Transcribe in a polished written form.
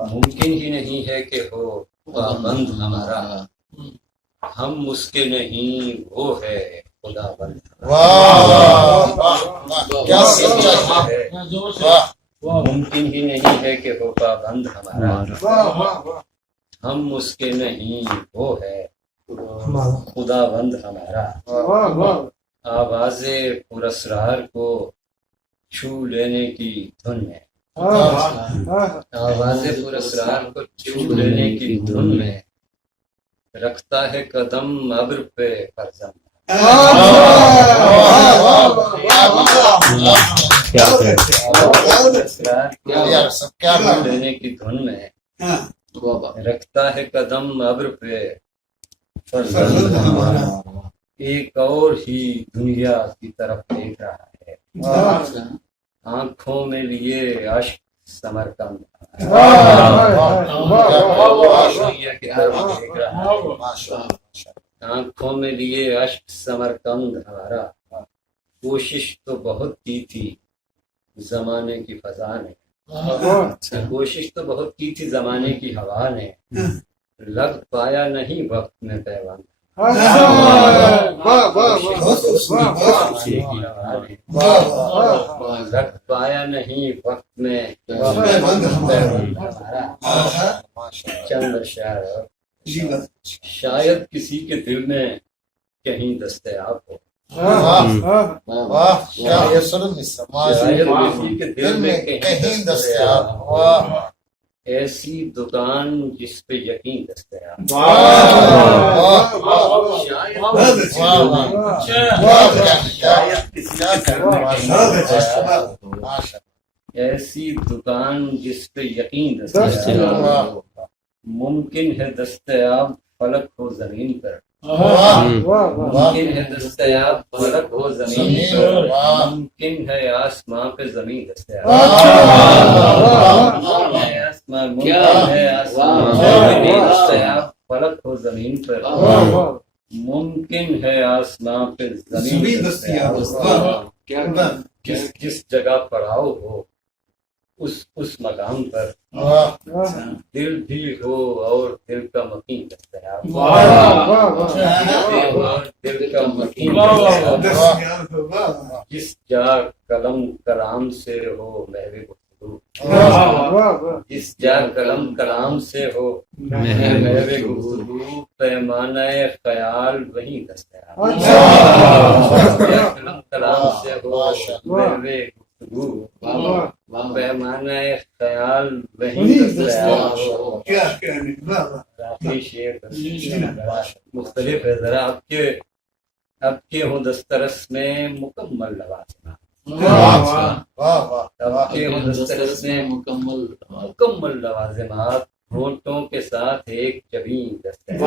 ممکن ہی نہیں ہے کہ ہو پابند ہمارا، ہم اس کے نہیں وہ ہے خدا بند۔ ممکن ہی نہیں ہے کہ ہو پابند ہمارا، ہم اس کے نہیں وہ ہے خدا بند ہمارا۔ آواز پراسرار کو چھو لینے کی دھن میں، آواز پراسرار کو چھو لینے کی دھن میں، رکھتا ہے قدم ابر پہ فرزند۔ لینے کی دھن میں رکھتا ہے قدم ابر پہ فرزند ہمارا، ایک اور ہی دنیا کی طرف دیکھ رہا ہے، آنکھوں میں لیے اشک سمرقند، آنکھوں میں لیے اشک سمرقند ہمارا۔ کوشش تو بہت کی تھی زمانے کی فضا نے، کوشش تو بہت کی تھی زمانے کی ہوا نے، لگ پایا نہیں وقت میں پیوند، لگ پایا نہیں وقت میں پیوند ہمارا۔ چند اشعار، شاید کسی کے دل میں کہیں دستیاب ہو، شاید کسی کے دل میں کہیں دستیاب ہو، ایسی دکان جس پہ یقین دستیاب، شاید کسی کے دل میں ایسی دکان جس پہ یقین دستیاب، ممکن ہے دستیاب فلک ہو زمین پر، ممکن ہے دستیاب فلک ہو زمین پر، ممکن ہے آسمان پہ زمین دستیاب، ممکن ہے آسمان پہ دستیاب فلک ہو زمین پر، ممکن ہے آسمان پہ زمین دستیاب، جس جگہ پڑاؤ ہو اس مقام پر دل بھی ہو اور دل کا مکین دستیاب، دل کا مکین دستیاب، جس جا قلم کلام سے ہو محو گفتگو، جس جا قلم کلام سے ہو محو گفتگو، پیمانہ خیال وہیں دستیاب، قلم کلام سے ہو محو گفتگو، پیمانہ خیال وہیں دستیاب۔ مختلف ہے ذرا اب کے ہوں دسترس میں مکمل لوازمات، اب کے ہوں دسترس میں مکمل لوازمات، ہونٹوں کے ساتھ ایک جبین دستیاب۔